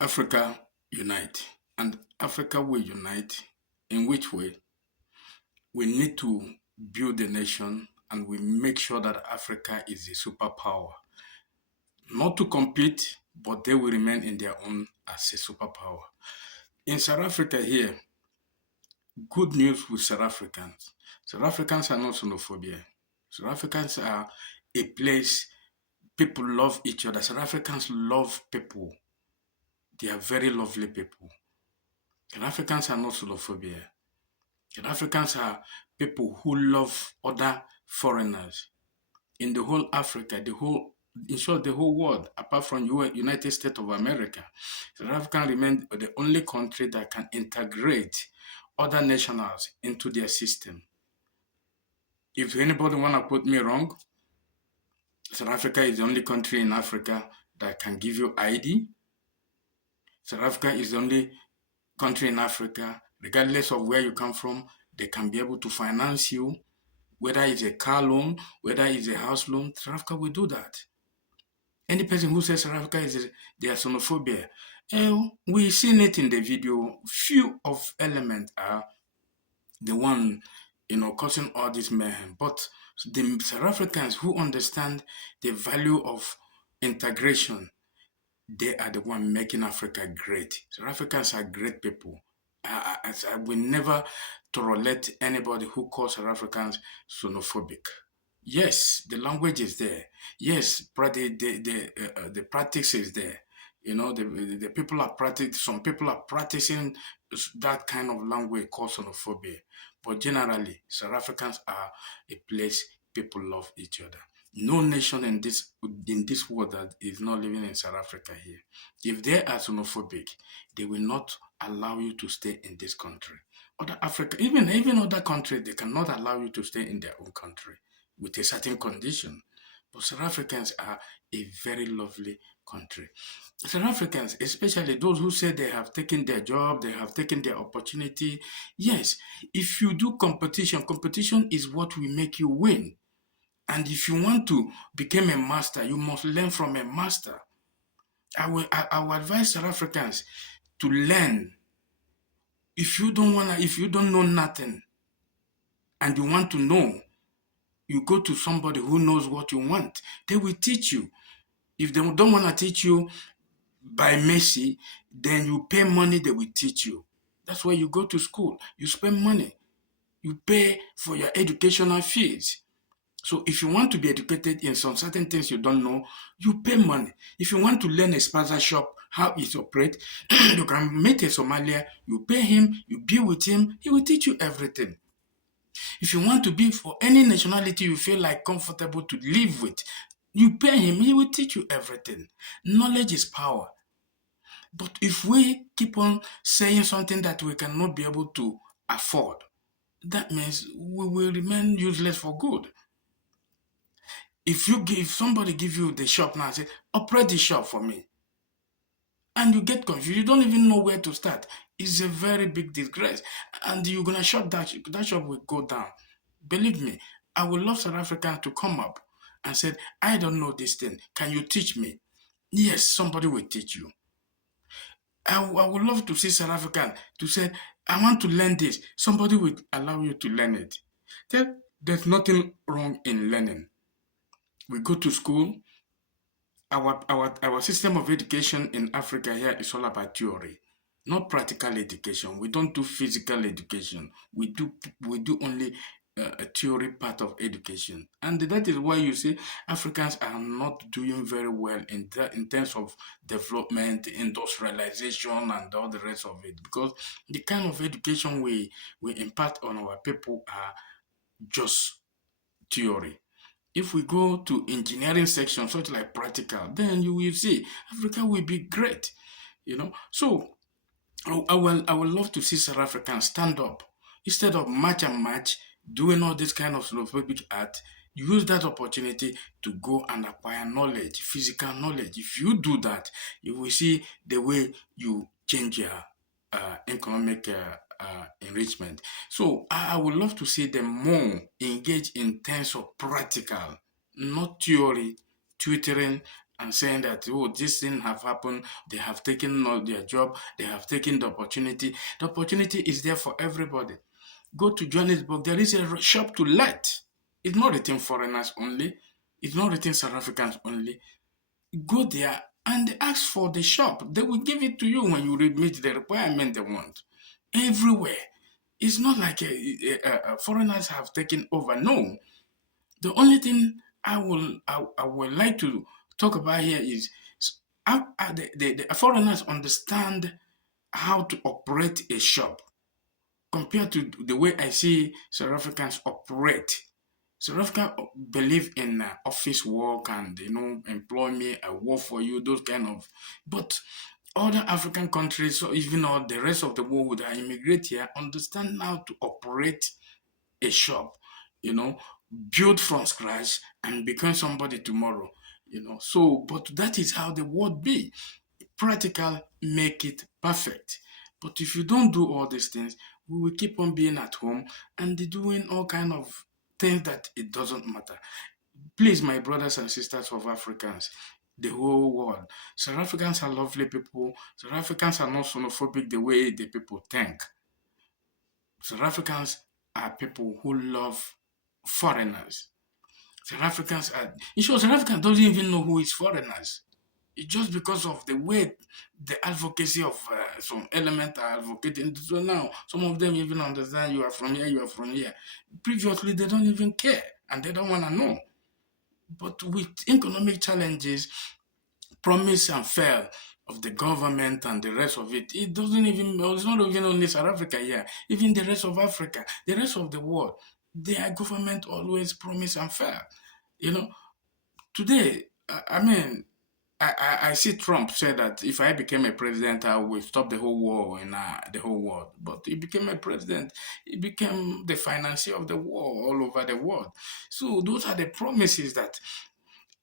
Africa unite. And Africa will unite in which way? We need to build a nation and we make sure that Africa is a superpower. Not to compete, but they will remain in their own as a superpower. In South Africa here, good news with South Africans. South Africans are not xenophobia. South Africans are a place people love each other. South Africans love people. They are very lovely people. South Africans are not xenophobia. South Africans are people who love other foreigners. In the whole Africa, in short, the whole world, apart from United States of America, South Africa remains the only country that can integrate other nationals into their system. If anybody want to put me wrong, South Africa is the only country in Africa that can give you ID. South Africa is the only country in Africa, regardless of where you come from, they can be able to finance you, whether it's a car loan, whether it's a house loan. South Africa will do that. Any person who says South Africa is their xenophobia, we've seen it in the video. Few of elements are the one, causing all this mayhem. But the South Africans who understand the value of integration, they are the one making Africa great. South Africans are great people. I will never tolerate anybody who calls South Africans xenophobic. Yes, the language is there. Yes, the practice is there. The people are practicing. Some people are practicing that kind of language called xenophobia. But generally, South Africans are a place people love each other. No nation in this world that is not living in South Africa here. If they are xenophobic, they will not allow you to stay in this country. Other Africa, even other countries, they cannot allow you to stay in their own country with a certain condition. But South Africans are a very lovely country. South Africans, especially those who say they have taken their job, they have taken their opportunity. Yes, if you do competition is what will make you win. And if you want to become a master, you must learn from a master. I will advise South Africans to learn. If you don't know nothing and you want to know, you go to somebody who knows what you want. They will teach you. If they don't want to teach you by mercy, then you pay money, they will teach you. That's why you go to school. You spend money. You pay for your educational fees. So if you want to be educated in some certain things you don't know, you pay money. If you want to learn a spaza shop, how it operates, you can meet a Somalia, you pay him, you be with him, he will teach you everything. If you want to be for any nationality you feel like comfortable to live with, you pay him, he will teach you everything. Knowledge is power. But if we keep on saying something that we cannot be able to afford, that means we will remain useless for good. If somebody give you the shop now and say, operate the shop for me, and you get confused, you don't even know where to start, it's a very big disgrace. And you're gonna shut that shop will go down. Believe me, I would love South Africans to come up and say, I don't know this thing. Can you teach me? Yes, somebody will teach you. I would love to see South African to say, I want to learn this. Somebody will allow you to learn it. There's nothing wrong in learning. We go to school. Our system of education in Africa here is all about theory, not practical education. We don't do physical education. We do only a theory part of education, and that is why you see Africans are not doing very well in terms of development, industrialization, and all the rest of it, because the kind of education we impart on our people are just theory. If we go to engineering section, such like practical, then you will see Africa will be great. So I would love to see South Africans stand up instead of match and match, doing all this kind of xenophobic art. Use that opportunity to go and acquire knowledge, physical knowledge. If you do that, you will see the way you change your economic enrichment. So I would love to see them more engaged in terms of practical, not theory, tutoring, and saying that, oh, this thing have happened, they have taken their job, they have taken the opportunity. The opportunity is there for everybody. Go to Johannesburg, there is a shop to let. It's not written foreigners only. It's not written South Africans only. Go there and ask for the shop. They will give it to you when you meet the requirement they want. Everywhere. It's not like foreigners have taken over. No. The only thing I would like to talk about here is the foreigners understand how to operate a shop compared to the way I see South Africans operate. South Africa believe in office work and employ me, I work for you, those kind of. But other African countries, or even all the rest of the world that immigrate here, understand how to operate a shop, build from scratch and become somebody tomorrow. So, but that is how the world be. Practical make it perfect. But if you don't do all these things, we will keep on being at home and doing all kind of things that it doesn't matter. Please, my brothers and sisters of Africans, the whole world, South Africans are lovely people. South Africans are not xenophobic the way the people think. South Africans are people who love foreigners. South Africans are, in short, South Africans don't even know who is foreigners. It's just because of the way the advocacy of some element are advocating. So now, some of them even understand you are from here, you are from here. Previously, they don't even care and they don't want to know. But with economic challenges, promise and fail of the government and the rest of it, it's not even only South Africa here, even the rest of Africa, the rest of the world, their government always promise and fail. Today, I mean, I see Trump say that if I became a president, I will stop the whole war in the whole world. But he became a president, he became the financier of the war all over the world. So those are the promises that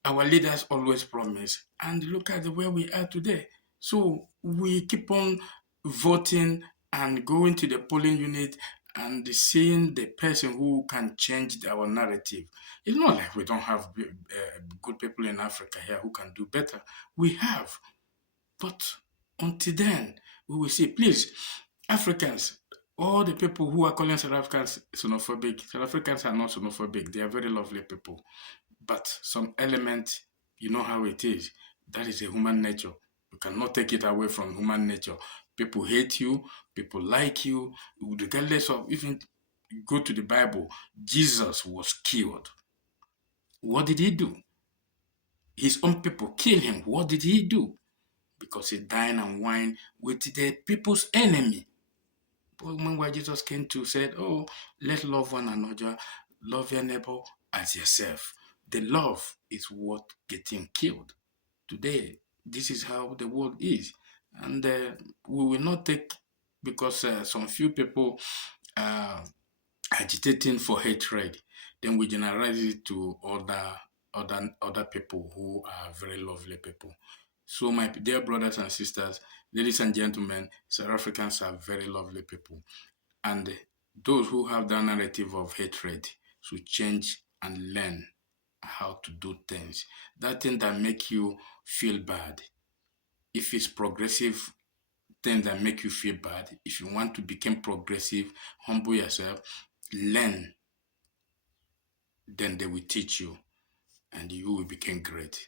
our leaders always promise. And look at where we are today. So we keep on voting and going to the polling unit and seeing the person who can change our narrative. It's not like we don't have good people in Africa here who can do better. We have. But until then, we will see. Please, Africans, all the people who are calling South Africans xenophobic, South Africans are not xenophobic. They are very lovely people. But some element, you know how it is. That is a human nature. You cannot take it away from human nature. People hate you, people like you, regardless of, even go to the Bible, Jesus was killed. What did he do? His own people killed him. What did he do? Because he dined and wine with the people's enemy. But when Jesus came to said, oh, let's love one another, love your neighbor as yourself. The love is what getting killed. Today, this is how the world is. And we will not take, because some few people are agitating for hatred, then we generalize it to other people who are very lovely people. So my dear brothers and sisters, ladies and gentlemen, South Africans are very lovely people. And those who have that narrative of hatred should change and learn how to do things. That thing that make you feel bad. If it's progressive things that make you feel bad, if you want to become progressive, humble yourself, learn, then they will teach you and you will become great.